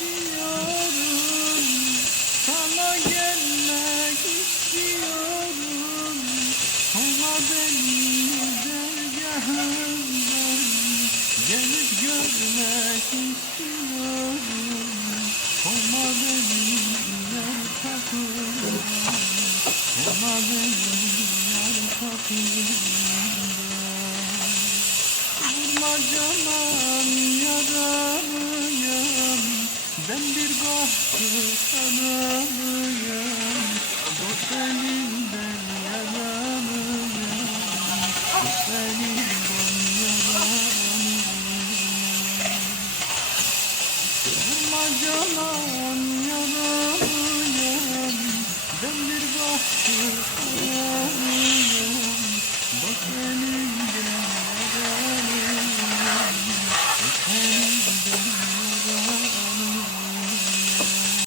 istiyorum, sana gelmek istiyorum. Ama benim dergahımdan gelip görmek istiyorum. Ama benim yar kapımdan, ama benim yar kapımdan. Vurma canan yaralıyım, ben bir bahtsız adamıyım. Dost elinden yaralıyım, dost elinden yaralıyım. Vurma canan yaralıyım, ben bir bahtsız adamıyım.